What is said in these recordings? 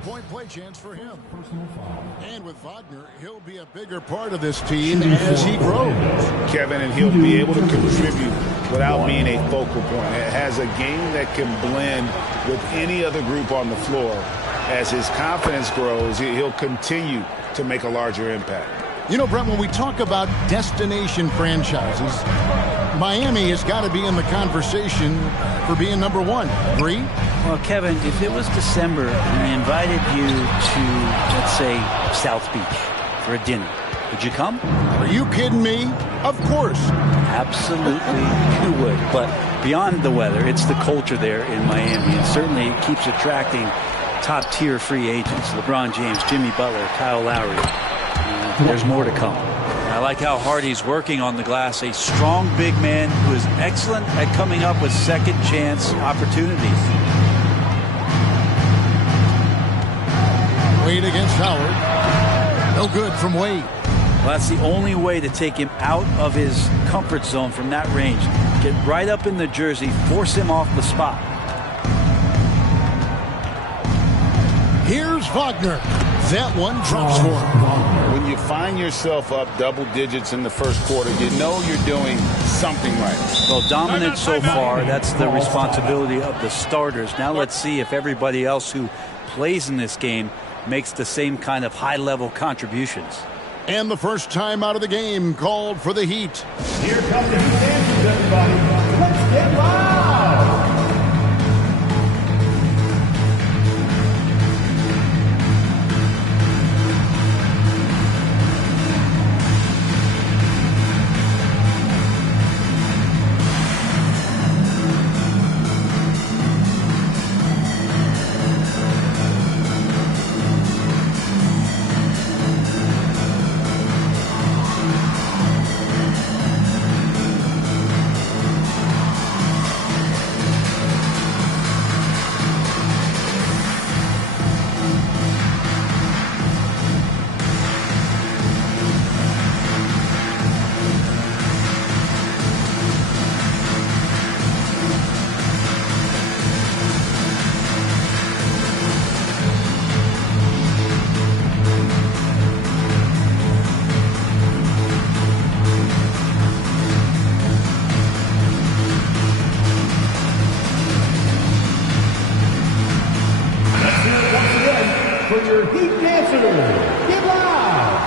3-point play chance for him. And with Wagner, he'll be a bigger part of this team as he grows. Kevin, and he'll be able to contribute without being a focal point. It has a game that can blend with any other group on the floor. As his confidence grows, he'll continue to make a larger impact. You know, Brett, when we talk about destination franchises, Miami has got to be in the conversation for being number one. Agree? Well, Kevin, if it was December and I invited you to, let's say, South Beach for a dinner, would you come? Are you kidding me? Of course. Absolutely you would. But beyond the weather, it's the culture there in Miami. And certainly it keeps attracting top-tier free agents. LeBron James, Jimmy Butler, Kyle Lowry. There's more to come. I like how hard he's working on the glass. A strong big man who is excellent at coming up with second chance opportunities. Wade against Howard. No good from Wade. Well, that's the only way to take him out of his comfort zone from that range. Get right up in the jersey, force him off the spot. Here's Wagner. That one drops for him. When you find yourself up double digits in the first quarter, you know you're doing something right. Well, dominant so far. That's the responsibility of the starters. Now let's see if everybody else who plays in this game makes the same kind of high-level contributions. And the first time out of the game called for the Heat. Here come the Heat dancers, everybody. Let's get loud. For your Heat dancers, get loud!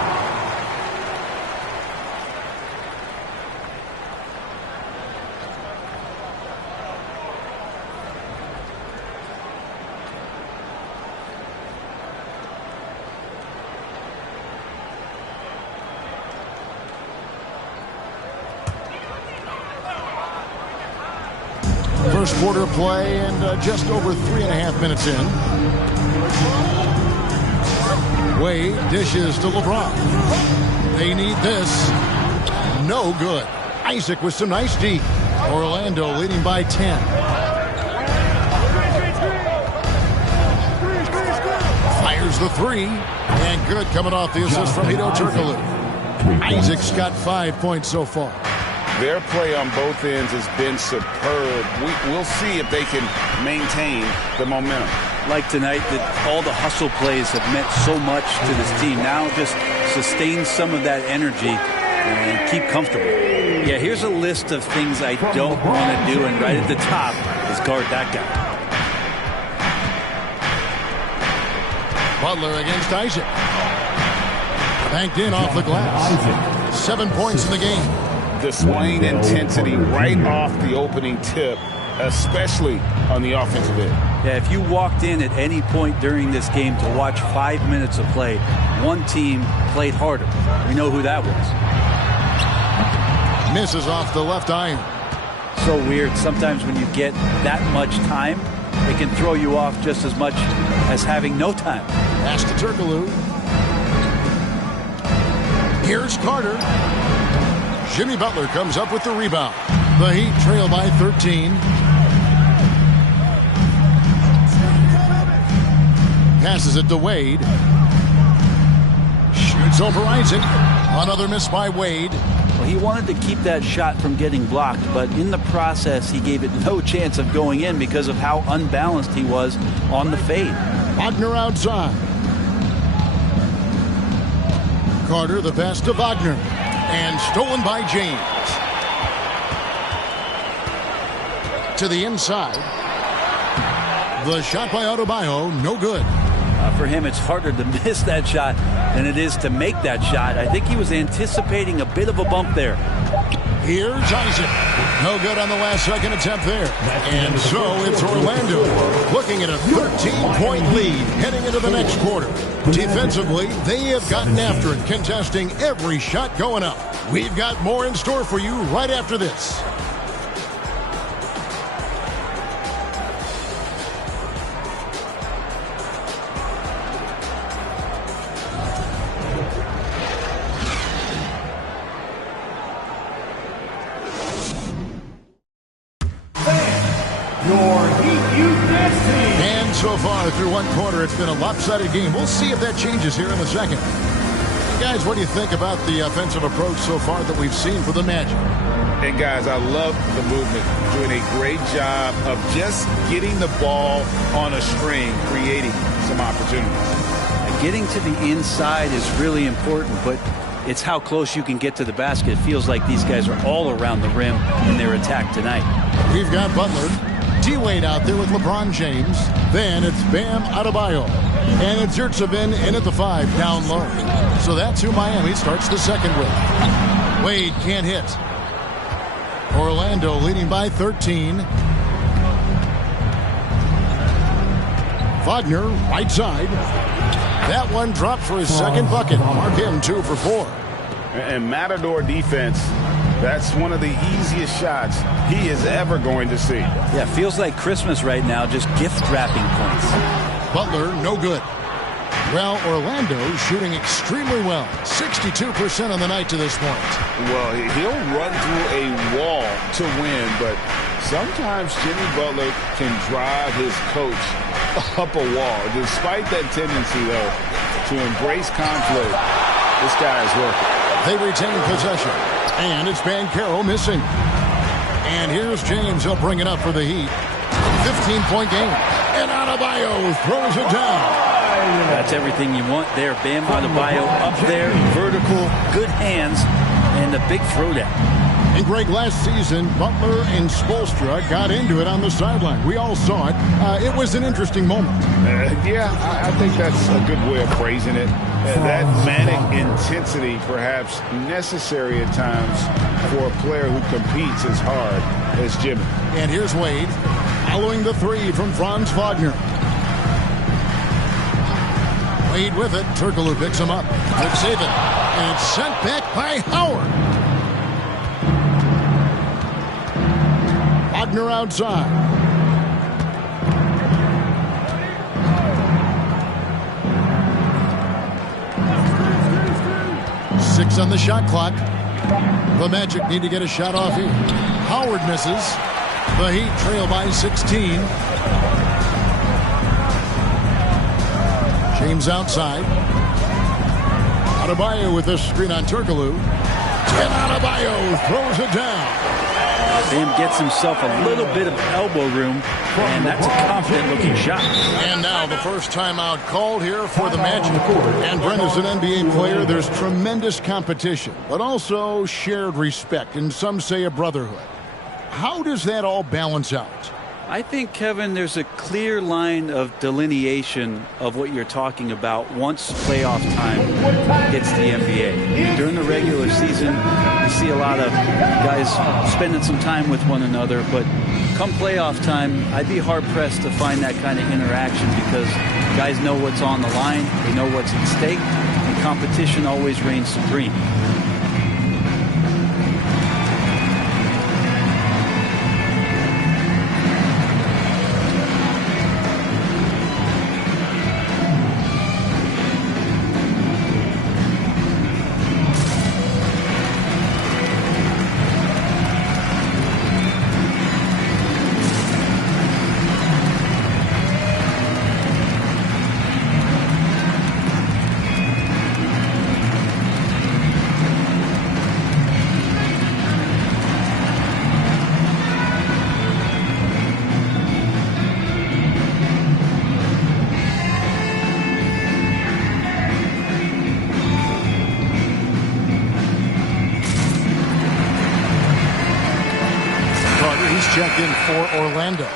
First quarter play and just over 3.5 minutes in. Wade dishes to LeBron. They need this. No good. Isaac with some nice D. Orlando leading by 10. Fires the three. And good coming off the assist from Hedo Turkoglu. Isaac's got 5 points so far. Their play on both ends has been superb. We'll see if they can maintain the momentum. Like tonight, that all the hustle plays have meant so much to this team. Now just sustain some of that energy and keep comfortable. Yeah, here's a list of things I don't want to do, and right at the top is guard that guy. Butler against Isaac. Banked in off the glass. 7 points in the game. Displaying intensity right off the opening tip, especially on the offensive end. Yeah, if you walked in at any point during this game to watch 5 minutes of play, one team played harder. We know who that was. Misses off the left iron. So weird. Sometimes when you get that much time, it can throw you off just as much as having no time. Pass to Turkoglu. Here's Carter. Jimmy Butler comes up with the rebound. The Heat trail by 13. Passes it to Wade. Shoots over Isaac. Another miss by Wade. Well, he wanted to keep that shot from getting blocked, but in the process, he gave it no chance of going in because of how unbalanced he was on the fade. Wagner outside. Carter, the pass to Wagner. And stolen by James. To the inside. The shot by Adebayo, no good. For him, it's harder to miss that shot than it is to make that shot. I think he was anticipating a bit of a bump there. Here's Isaac. No good on the last second attempt there. And so it's Orlando looking at a 13-point lead heading into the next quarter. Defensively, they have gotten after it, contesting every shot going up. We've got more in store for you right after this. And so far through one quarter, it's been a lopsided game. We'll see if that changes here in the second. And guys, what do you think about the offensive approach so far that we've seen for the Magic? And guys, I love the movement. Doing a great job of just getting the ball on a string, creating some opportunities. Getting to the inside is really important, but it's how close you can get to the basket. It feels like these guys are all around the rim in their attack tonight. We've got Butler. D-Wade out there with LeBron James. Then it's Bam Adebayo. And it's Yurtsevin in at the 5 down low. So that's who Miami starts the second with. Wade can't hit. Orlando leading by 13. Wagner, right side. That one dropped for his second bucket. Mark him 2 for 4. And Matador defense, that's one of the easiest shots he is ever going to see. Yeah, feels like Christmas right now, just gift wrapping points. Butler, no good. Well, Orlando shooting extremely well. 62% on the night to this point. Well, he'll run through a wall to win, but sometimes Jimmy Butler can drive his coach up a wall. Despite that tendency, though, to embrace conflict, this guy is working. They retain possession. And it's Banchero missing. And here's James. He'll bring it up for the Heat. 15-point game. And Adebayo throws it down. That's everything you want there. Bam Adebayo up there, vertical, good hands, and a big throwdown. And Greg, last season, Butler and Spoelstra got into it on the sideline. We all saw it. It was an interesting moment. Yeah, I think that's a good way of phrasing it. That manic intensity perhaps necessary at times for a player who competes as hard as Jimmy. And here's Wade following the 3 from Franz Wagner. Wade with it. Turkoglu picks him up. Good save it. And it's sent back by Howard. Wagner outside. Six on the shot clock. The Magic need to get a shot off here. Howard misses. The Heat trail by 16. James outside. Adebayo with this screen on Turkoglu. And Adebayo throws it down. Bam gets himself a little bit of elbow room, and that's a confident-looking shot. And now the first timeout called here for the Magic. And Brent is an NBA player. There's tremendous competition, but also shared respect, and some say a brotherhood. How does that all balance out? I think, Kevin, there's a clear line of delineation of what you're talking about once playoff time hits the NBA. During the regular season, you see a lot of guys spending some time with one another, but come playoff time, I'd be hard-pressed to find that kind of interaction because guys know what's on the line, they know what's at stake, and competition always reigns supreme. checked in for Orlando.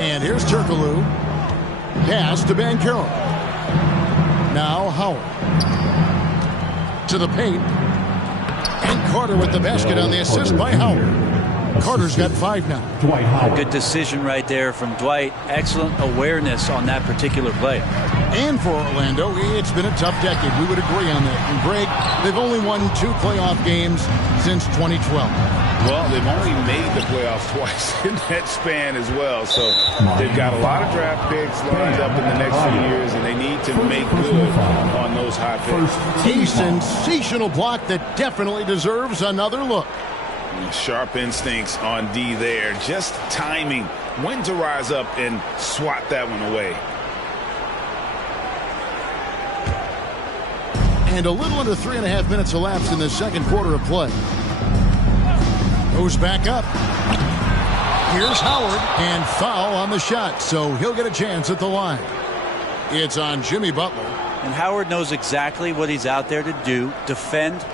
And here's Turkoglu. Pass to Banchero. Now Howard. To the paint. And Carter with the basket on the assist by Howard. Carter's got 5 now. A good decision right there from Dwight. Excellent awareness on that particular play. And for Orlando, it's been a tough decade. We would agree on that. And Greg, they've only won 2 playoff games since 2012. Well, they've only made the playoffs twice in that span as well. So they've got a lot of draft picks lined up in the next few years, and they need to make good on those hot picks. A sensational block that definitely deserves another look. Sharp instincts on D there. Just timing when to rise up and swat that one away. And a little under 3.5 minutes elapsed in the second quarter of play. Goes back up. Here's Howard, and foul on the shot, so he'll get a chance at the line. It's on Jimmy Butler. And Howard knows exactly what he's out there to do: defend,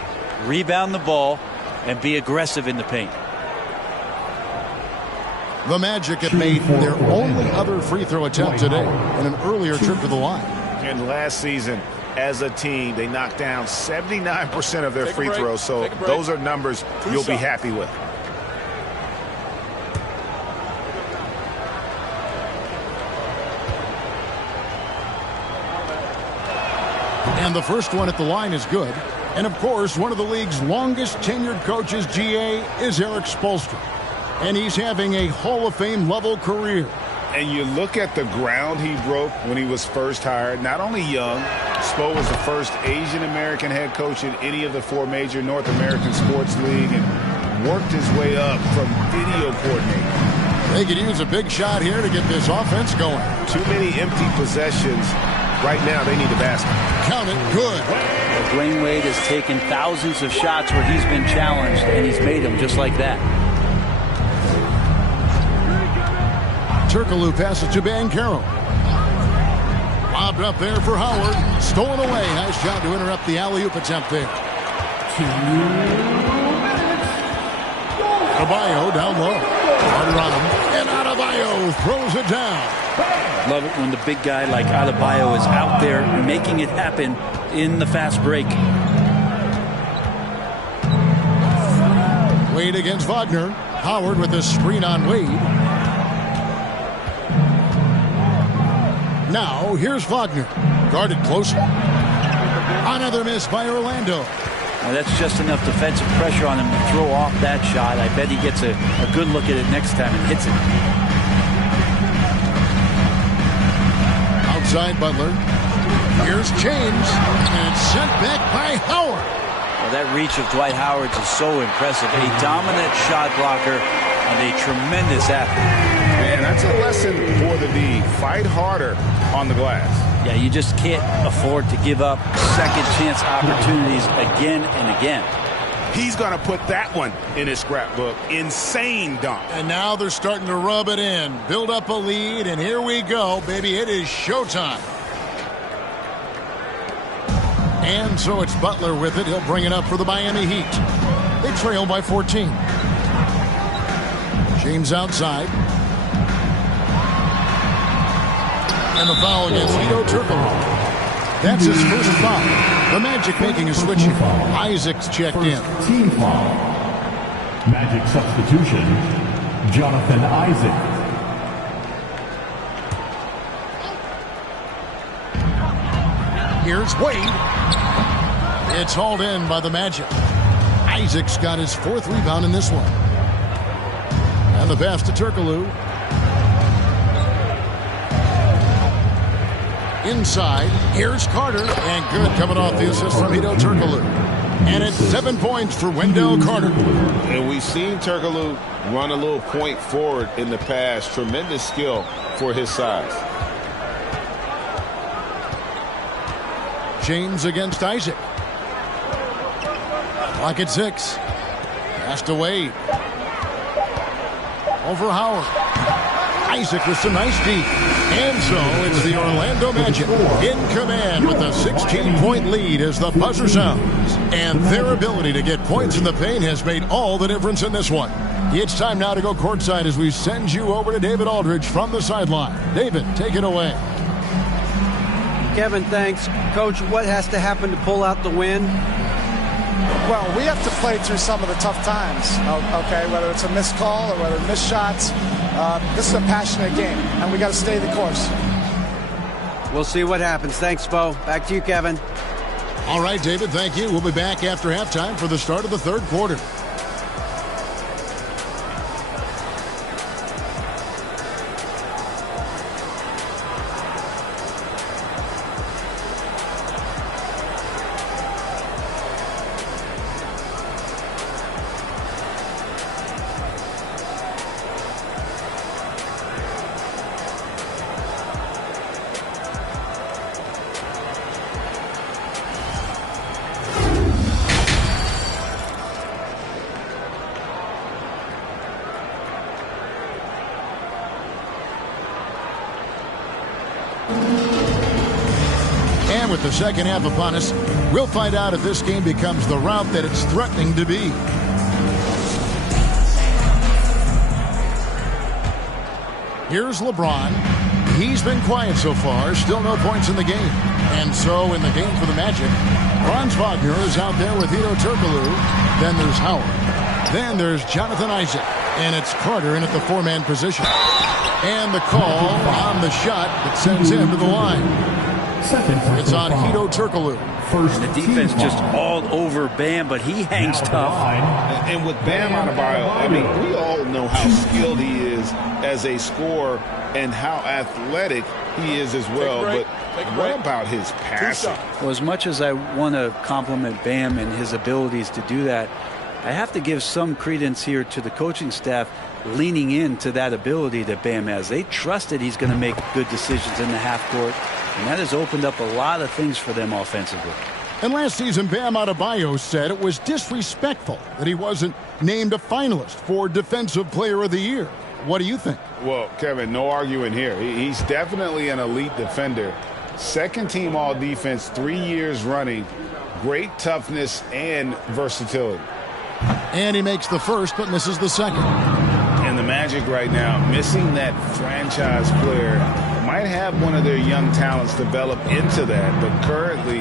rebound the ball, and be aggressive in the paint. The Magic have made their only other free throw attempt today in an earlier trip to the line. And last season, as a team, they knocked down 79% of their free throws, so those are numbers you'll be happy with. And the first one at the line is good. And, of course, one of the league's longest tenured coaches, GA, is Eric Spoelstra. And he's having a Hall of Fame level career. And you look at the ground he broke when he was first hired. Not only young, Spo was the first Asian-American head coach in any of the 4 major North American sports league and worked his way up from video coordinator. They could use a big shot here to get this offense going. Too many empty possessions. Right now, they need a basket. Count it. Good. Well, Dwayne Wade has taken thousands of shots where he's been challenged, and he's made them just like that. Turkoglu passes to Banchero. Lobbed up there for Howard. Stolen away. Nice job to interrupt the alley-oop attempt there. Adebayo down low. Carter on him. And Adebayo throws it down. Love it when the big guy like Adebayo is out there making it happen in the fast break. Wade against Wagner. Howard with a screen on Wade. Now here's Wagner. Guarded closer. Another miss by Orlando. Well, that's just enough defensive pressure on him to throw off that shot. I bet he gets a good look at it next time and hits it. Outside Butler. Here's James. And it's sent back by Howard. Well, that reach of Dwight Howard's is so impressive. A dominant shot blocker and a tremendous athlete. Man, that's a lesson for the D. Fight harder on the glass. Yeah, you just can't afford to give up second chance opportunities again and again. He's going to put that one in his scrapbook. Insane dunk. And now they're starting to rub it in. Build up a lead, and here we go, baby. It is showtime. And so it's Butler with it. He'll bring it up for the Miami Heat. They trail by 14. James outside. And the foul against Hedo Turkoglu. That's his first foul. The Magic making a switch. Isaac's checked in. Team foul. Magic substitution, Jonathan Isaac. Here's Wade. It's hauled in by the Magic. Isaac's got his 4th rebound in this one. And the pass to Turkoglu. Inside, here's Carter, and good coming off the assist from Hedo Turkoglu. And it's 7 points for Wendell Carter. And we've seen Turkoglu run a little point forward in the past. Tremendous skill for his size. James against Isaac. Clock at 6. Pass to Wade. Over Howard. Isaac with some nice deep. And so it's the Orlando Magic in command with a 16-point lead as the buzzer sounds. And their ability to get points in the paint has made all the difference in this one. It's time now to go courtside as we send you over to David Aldridge from the sideline. David, take it away. Kevin, thanks. Coach, what has to happen to pull out the win? Well, we have to play through some of the tough times, okay, whether it's a missed call or whether missed shots. This is a passionate game, and we got to stay the course. We'll see what happens. Thanks, Bo. Back to you, Kevin. All right, David, thank you. We'll be back after halftime for the start of the third quarter. And with the second half upon us, we'll find out if this game becomes the route that it's threatening to be. Here's LeBron. He's been quiet so far. Still no points in the game. And so in the game for the Magic, Franz Wagner is out there with Hedo Turkoglu. Then there's Howard. Then there's Jonathan Isaac. And it's Carter in at the four-man position. And the call on the shot that sends him to the line. It's on Hedo Turkoglu. The defense just all over Bam, but he hangs tough. And with Bam Adebayo, I mean, we all know how skilled he is as a scorer and how athletic he is as well. But what about his passing? Well, as much as I want to compliment Bam and his abilities to do that, I have to give some credence here to the coaching staff leaning into that ability that Bam has. They trusted he's going to make good decisions in the half court, and that has opened up a lot of things for them offensively. And last season, Bam Adebayo said it was disrespectful that he wasn't named a finalist for Defensive Player of the Year. What do you think? Well, Kevin, no arguing here. He's definitely an elite defender. Second team all defense 3 years running. Great toughness and versatility. And he makes the first but misses the second. And the Magic right now, missing that franchise player, might have one of their young talents develop into that, but currently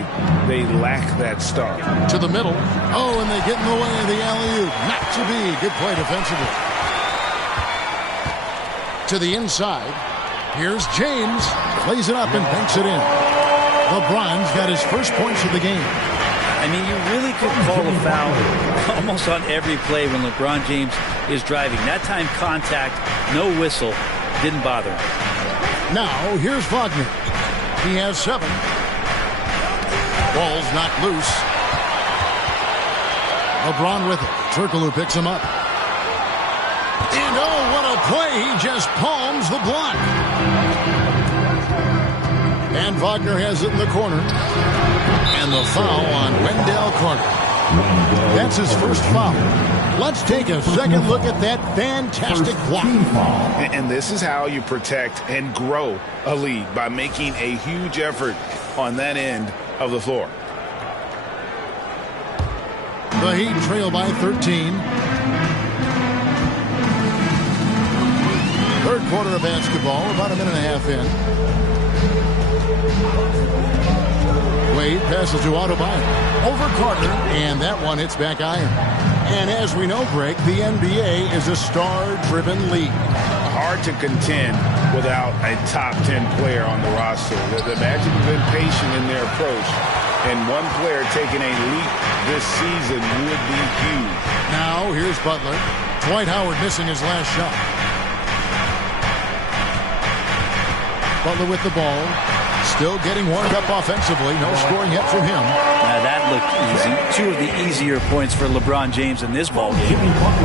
they lack that start. To the middle. Oh, and they get in the way of the alley-oop. Not to be. Good play defensively. To the inside. Here's James. Lays it up and banks it in. LeBron's got his first points of the game. I mean, you really could call a foul almost on every play when LeBron James is driving. That time contact, no whistle, didn't bother him. Now, here's Wagner. He has 7. Ball's knocked loose. LeBron with it. Turkoglu picks him up. And oh, what a play. He just palms the block. And Wagner has it in the corner. And the foul on Wendell Carter. That's his first foul. Let's take a second look at that fantastic block. And this is how you protect and grow a lead, by making a huge effort on that end of the floor. The Heat trail by 13. Third quarter of basketball, about a minute and a half in. Wade passes to Adebayo. Over Carter, and that one hits back iron. And as we know, Greg, the NBA is a star-driven league. Hard to contend without a top 10 player on the roster. The Magic have been patient in their approach, and one player taking a leap this season would be huge. Now, here's Butler. Dwight Howard missing his last shot. Butler with the ball. Still getting warmed up offensively. No scoring yet from him. Now that looked easy. 2 of the easier points for LeBron James in this ball game.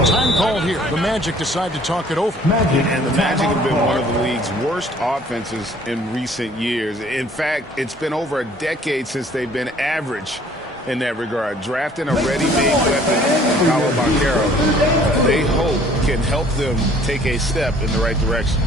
Time called here. The Magic decide to talk it over. And the Magic have been one of the league's worst offenses in recent years. In fact, it's been over a decade since they've been average in that regard. Drafting a ready-made weapon, Paolo Banchero, they hope can help them take a step in the right direction.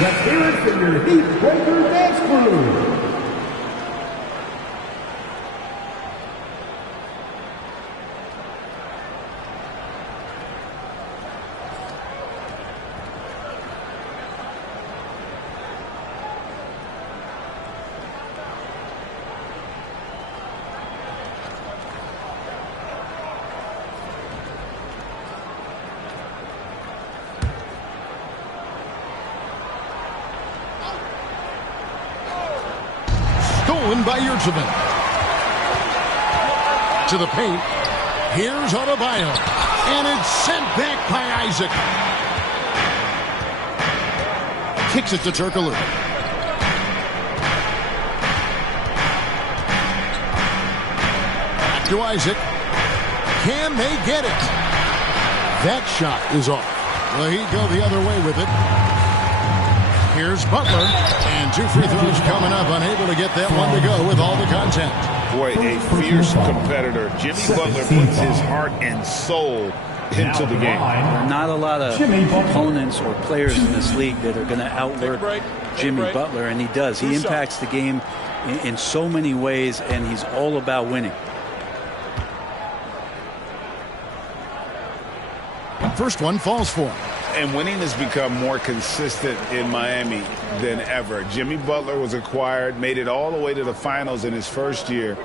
Let's hear it for your Heat Breaker Dance Crew. Stolen by Yurtseven. To the paint. Here's Adebayo. And it's sent back by Isaac. Kicks it to Turkoglu. Back to Isaac. Can they get it? That shot is off. The Heat go the other way with it. Here's Butler, and 2 free throws coming up, unable to get that one to go with all the contact. Boy, a fierce competitor. Jimmy Butler puts his heart and soul into the game. There are not a lot of opponents or players in this league that are going to outwork Jimmy Butler, and he does. He impacts the game in so many ways, and he's all about winning. First one falls for him. And winning has become more consistent in Miami than ever. Jimmy Butler was acquired, made it all the way to the finals in his first year,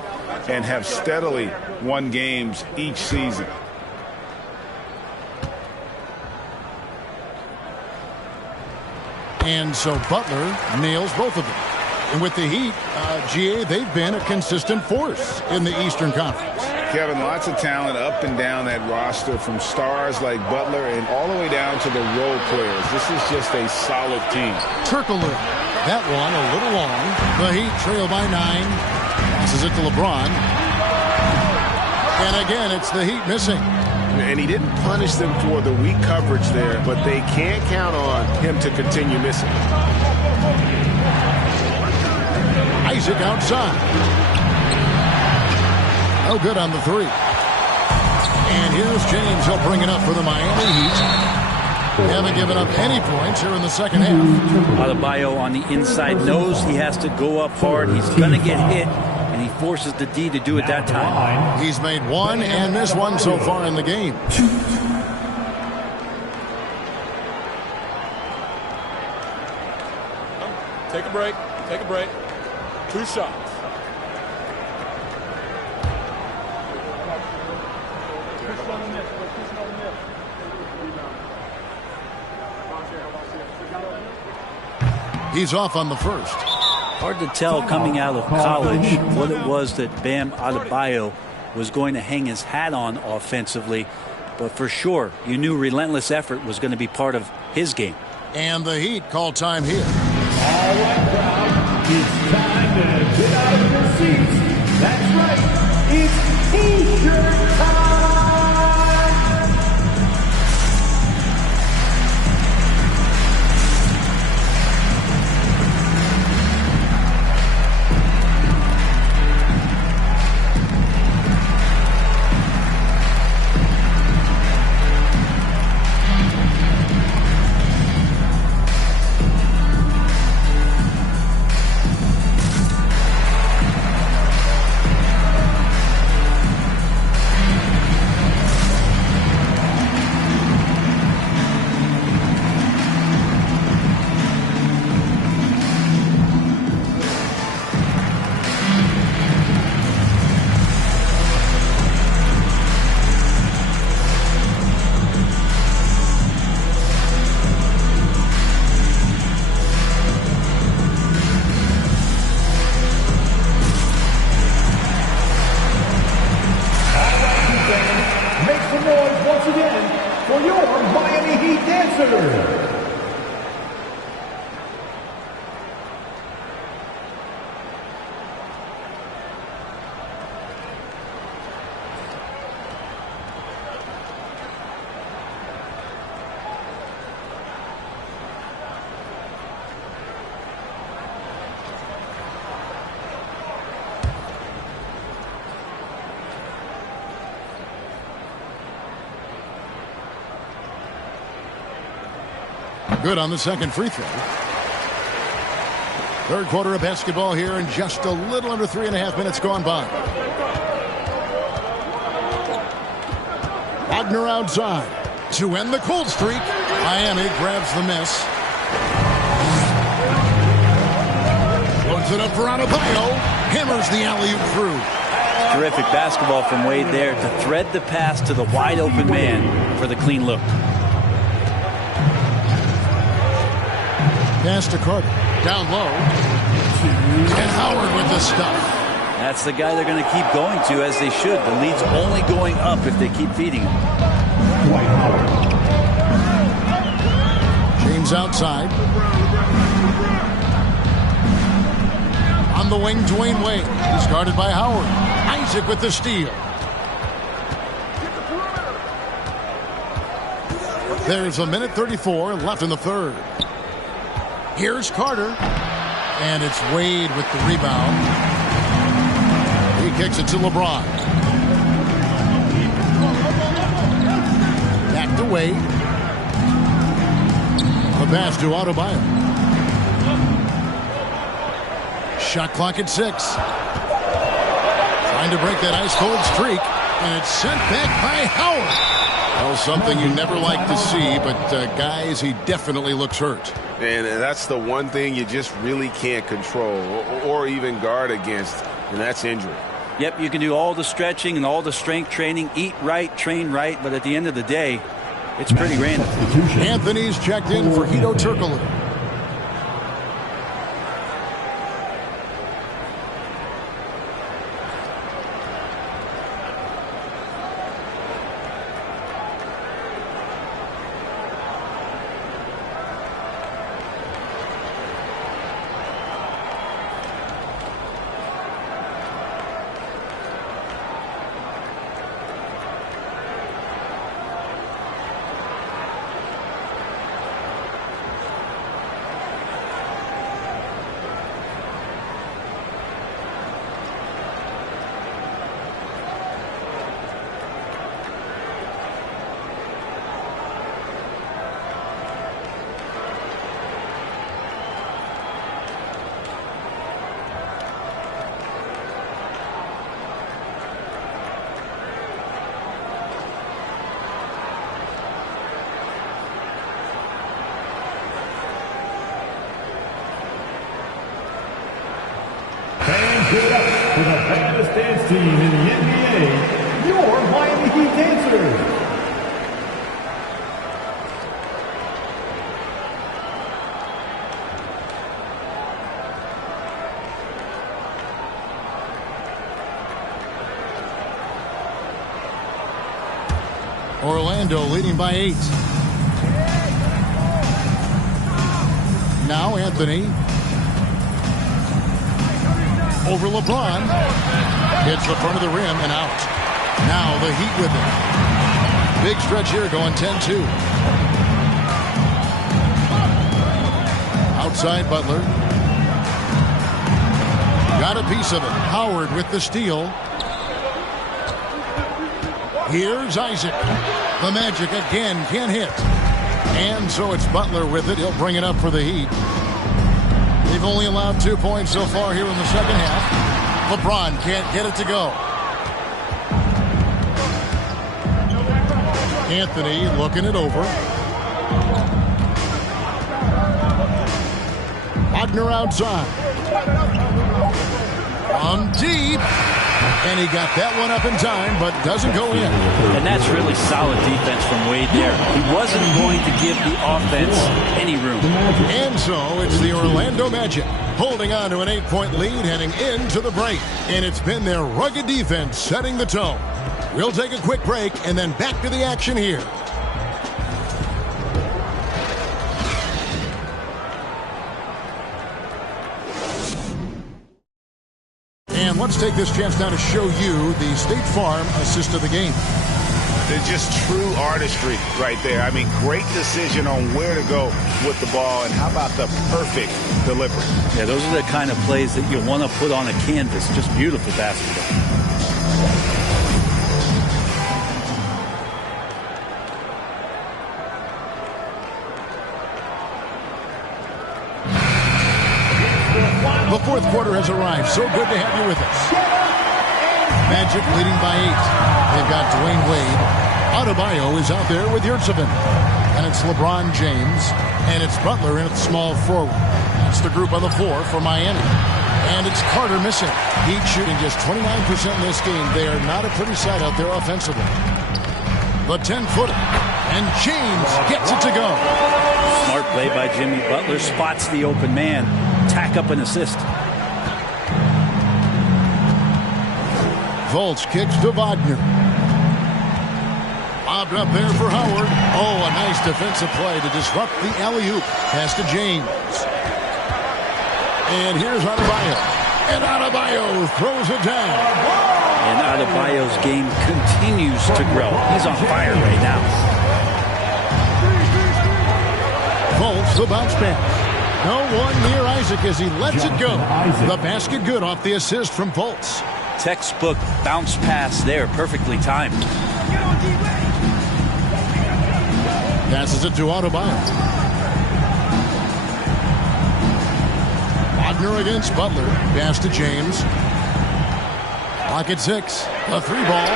and have steadily won games each season. And so Butler nails both of them. And with the Heat, GA, they've been a consistent force in the Eastern Conference. Kevin, lots of talent up and down that roster, from stars like Butler and all the way down to the role players. This is just a solid team. Turkoglu, that one a little long. The Heat trail by 9. Passes it to LeBron. And again, it's the Heat missing. And he didn't punish them for the weak coverage there, but they can't count on him to continue missing. Isaac outside. No good on the 3. And here's James. He'll bring it up for the Miami Heat. They haven't given up any points here in the second half. Adebayo on the inside knows he has to go up hard. He's going to get hit, and he forces the D to do it that time. He's made one and missed one so far in the game. Take a break. Take a break. 2 shots. He's off on the first. Hard to tell coming out of college what it was that Bam Adebayo was going to hang his hat on offensively. But for sure, you knew relentless effort was going to be part of his game. And the Heat call time here. All right, crowd. It's time to get out of your seats. That's right. It's T-shirt time. judge once again for your Miami Heat dancer. Good on the second free throw. Third quarter of basketball here, and just a little under 3.5 minutes gone by. Wagner outside to end the cold streak. Miami grabs the miss. Loads it up for Adebayo. Hammers the alley-oop through. Terrific basketball from Wade there to thread the pass to the wide open man for the clean look. Pass to Carter. Down low. And Howard with the stuff. That's the guy they're going to keep going to, as they should. The lead's only going up if they keep feeding him. James outside. On the wing, Dwayne Wade. He's guarded by Howard. Isaac with the steal. There's a minute 34 left in the third. Here's Carter. And it's Wade with the rebound. He kicks it to LeBron. Back to Wade. The pass to Adebayo. Shot clock at 6. Trying to break that ice-cold streak. And it's sent back by Howard. Well, something you never like to see, but guys, he definitely looks hurt. And that's the one thing you just really can't control or even guard against, and that's injury. Yep, you can do all the stretching and all the strength training, eat right, train right, but at the end of the day, it's pretty random. Anthony's checked in for Hedo Turkoglu. Give it up for the baddest dance team in the NBA, your Miami Heat dancers. Orlando leading by 8. Now Anthony. Over LeBron. Hits the front of the rim and out. Now the Heat with it. Big stretch here going 10-2. Outside Butler. Got a piece of it. Howard with the steal. Here's Isaac. The Magic again can't hit. And so it's Butler with it. He'll bring it up for the Heat. They've only allowed 2 points so far here in the second half. LeBron can't get it to go. Anthony looking it over. Wagner outside. On deep. And he got that one up in time, but doesn't go in. And that's really solid defense from Wade there. He wasn't going to give the offense any room. And so it's the Orlando Magic holding on to an 8-point lead heading into the break. And it's been their rugged defense setting the tone. We'll take a quick break and then back to the action here. And let's take this chance now to show you the State Farm assist of the game. It's just true artistry right there. I mean, great decision on where to go with the ball, and how about the perfect delivery? Yeah, those are the kind of plays that you want to put on a canvas. Just beautiful basketball. The fourth quarter has arrived. So good to have you with us. Magic leading by 8. They've got Dwayne Wade. Adebayo is out there with Yurtsevin. And it's LeBron James. And it's Butler in at small forward. That's the group on the floor for Miami. And it's Carter missing. Heat shooting just 29% in this game. They are not a pretty sight out there offensively. The 10-footer. And James gets it to go. Smart play by Jimmy Butler. Spots the open man. Tack up an assist. Fultz kicks to Wagner. Lobbed up there for Howard. Oh, a nice defensive play to disrupt the alley-oop. Pass to James. And here's Adebayo. And Adebayo throws it down. And Adebayo's game continues to grow. He's on fire right now. Fultz, the bounce pass. No one near Isaac as he lets it go. The basket good off the assist from Fultz. Textbook bounce pass there, perfectly timed. Passes it to Adebayo. Wagner against Butler. Pass to James. Clock at 6. A 3-ball.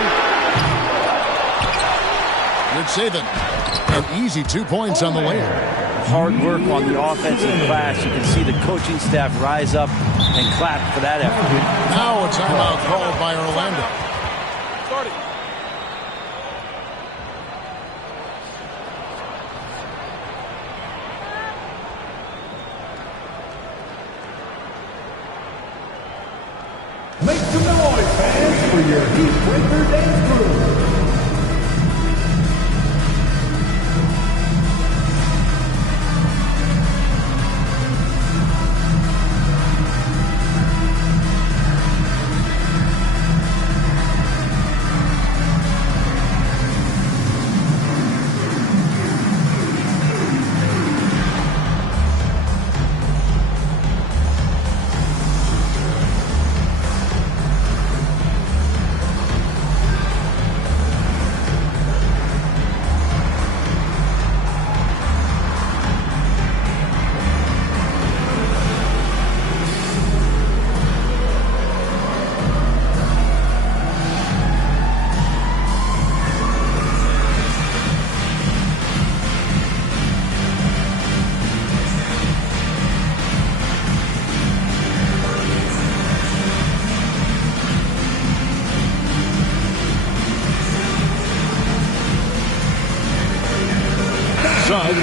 Good saving. An easy 2 points on the layup. Hard work on the offensive glass. You can see the coaching staff rise up and clap for that effort. Now a timeout called by Orlando. Starting. Make some noise, fans, for your Heat Breaker dance crew.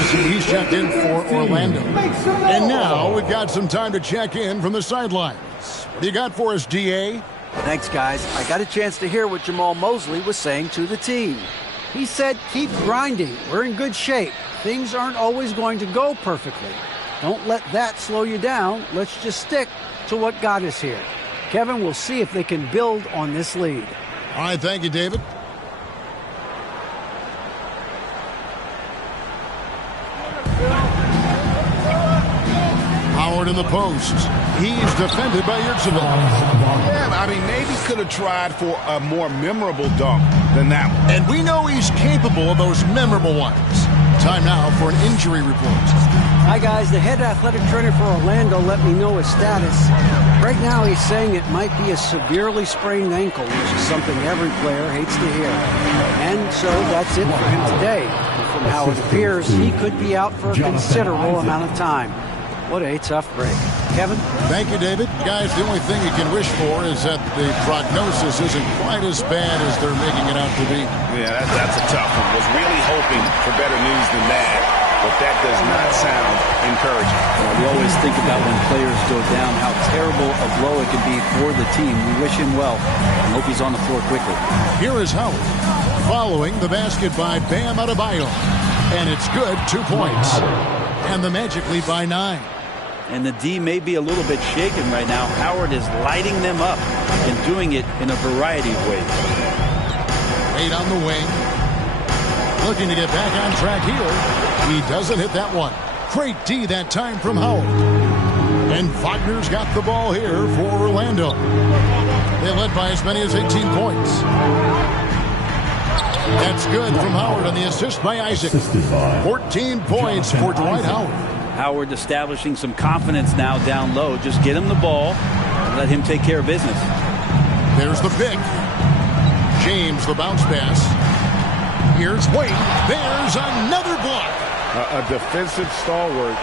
He's checked in for Orlando. And now we've got some time to check in from the sidelines. What do you got for us, DA? Thanks, guys. I got a chance to hear what Jamal Mosley was saying to the team. He said, keep grinding. We're in good shape. Things aren't always going to go perfectly. Don't let that slow you down. Let's just stick to what got us here. Kevin, we'll see if they can build on this lead. All right, thank you, David. Howard in the post. He's defended by Yurtsevin. Yeah, I mean, maybe could have tried for a more memorable dunk than that one. And we know he's capable of those memorable ones. Time now for an injury report. Hi, guys. The head athletic trainer for Orlando let me know his status. Right now, he's saying it might be a severely sprained ankle, which is something every player hates to hear. And so that's it for him today. From how it appears, he could be out for a considerable amount of time. What a tough break. Kevin? Thank you, David. Guys, the only thing you can wish for is that the prognosis isn't quite as bad as they're making it out to be. Yeah, that's a tough one. Was really hoping for better news than that. but that does not sound encouraging. Well, we always think about when players go down, how terrible a blow it can be for the team. We wish him well and hope he's on the floor quickly. Here is Howard following the basket by Bam Adebayo. And it's good, 2 points. And the Magic lead by 9. And the D may be a little bit shaken right now. Howard is lighting them up and doing it in a variety of ways. Wade on the wing. Looking to get back on track here. He doesn't hit that one. Great D that time from Howard. And Wagner's got the ball here for Orlando. They led by as many as 18 points. That's good from Howard on the assist by Isaac. 14 points for Dwight Howard. Howard establishing some confidence now down low. Just get him the ball and let him take care of business. There's the pick. James, the bounce pass. Here's Wade. There's another block. A defensive stalwart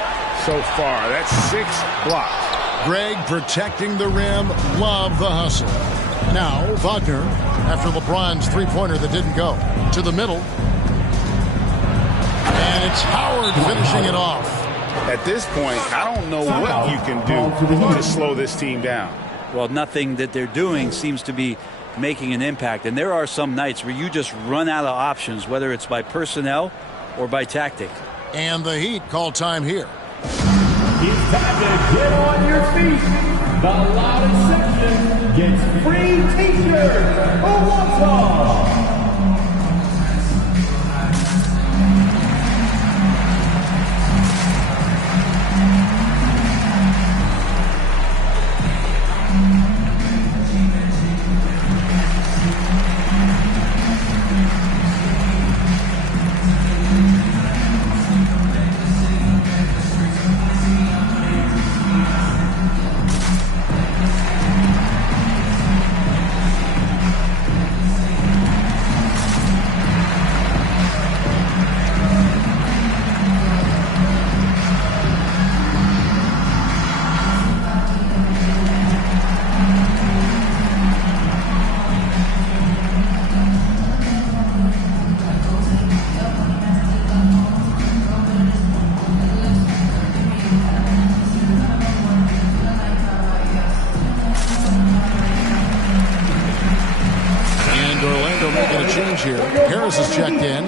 so far. That's 6 blocks. Greg protecting the rim. Love the hustle. Now, Wagner, after LeBron's three-pointer that didn't go, to the middle. And it's Howard finishing it off. At this point, I don't know what you can do to slow this team down. Well, nothing that they're doing seems to be making an impact. And there are some nights where you just run out of options, whether it's by personnel or by tactic. And the Heat call time here. It's time to get on your feet. The loudest section gets free t-shirts. Who wants one? Here. Harris is checked in.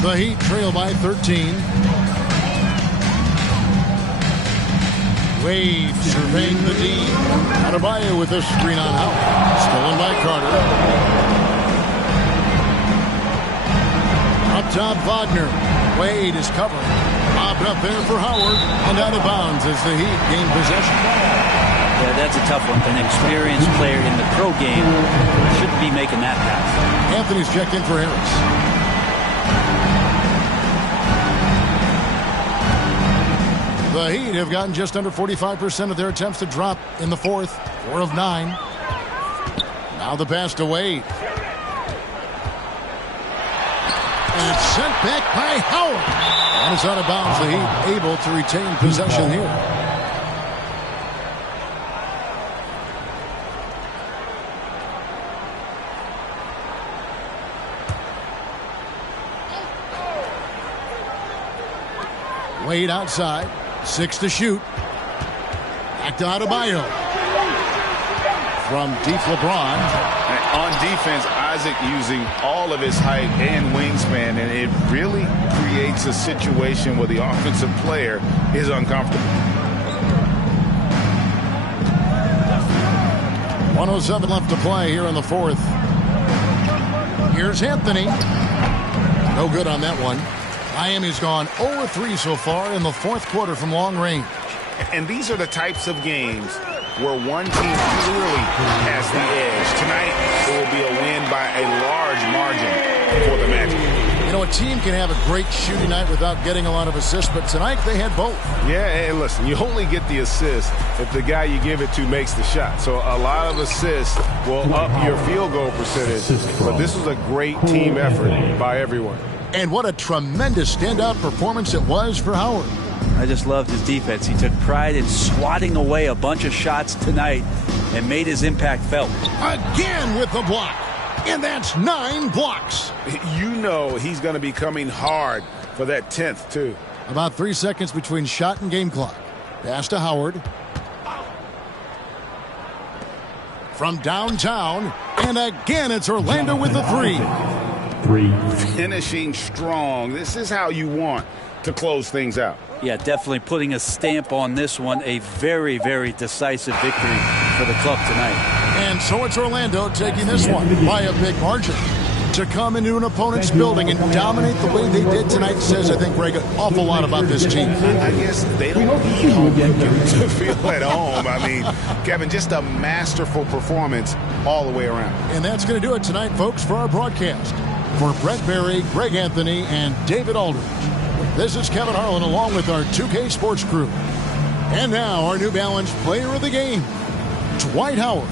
The Heat trail by 13. Wade surveying the D. Adebayo with a screen on Howard. Stolen by Carter. Up top, Wagner. Wade is covering. Lobbed up there for Howard. And out of bounds as the Heat gain possession. Yeah, that's a tough one. An experienced player in the pro game shouldn't be making that pass. Anthony's checked in for Harris. The Heat have gotten just under 45% of their attempts to drop in the fourth. 4 of 9. Now the pass to Wade. And it's sent back by Howard. And it's out of bounds. The Heat able to retain possession here. Wade outside. 6 to shoot. Back to Adebayo. From deep LeBron. On defense, Isaac using all of his height and wingspan, and it really creates a situation where the offensive player is uncomfortable. 1:07 left to play here in the fourth. Here's Anthony. No good on that one. Miami's gone 0-3 so far in the fourth quarter from long range. And these are the types of games where one team clearly has the edge. Tonight, it will be a win by a large margin for the Magic. You know, know, a team can have a great shooting night without getting a lot of assists, but tonight they had both. Yeah, and listen, you only get the assist if the guy you give it to makes the shot. So a lot of assists will up your field goal percentage. But this was a great team effort by everyone. And what a tremendous standout performance it was for Howard. I just loved his defense. He took pride in swatting away a bunch of shots tonight and made his impact felt. Again with the block. And that's 9 blocks. You know he's going to be coming hard for that 10th, too. About 3 seconds between shot and game clock. Pass to Howard. From downtown. And again, it's Orlando with the 3. Finishing strong. This is how you want to close things out. Yeah, definitely putting a stamp on this one. A very, very decisive victory for the club tonight. And so it's Orlando taking this one by a big margin. To come into an opponent's building and dominate the way they did tonight says, I think, Greg, an awful lot about this team. I guess they don't need home to feel at home. I mean, Kevin, just a masterful performance all the way around. And that's going to do it tonight, folks, for our broadcast. For Brett Berry, Greg Anthony, and David Aldridge, this is Kevin Harlan along with our 2K Sports crew. And now our New Balance player of the game, Dwight Howard.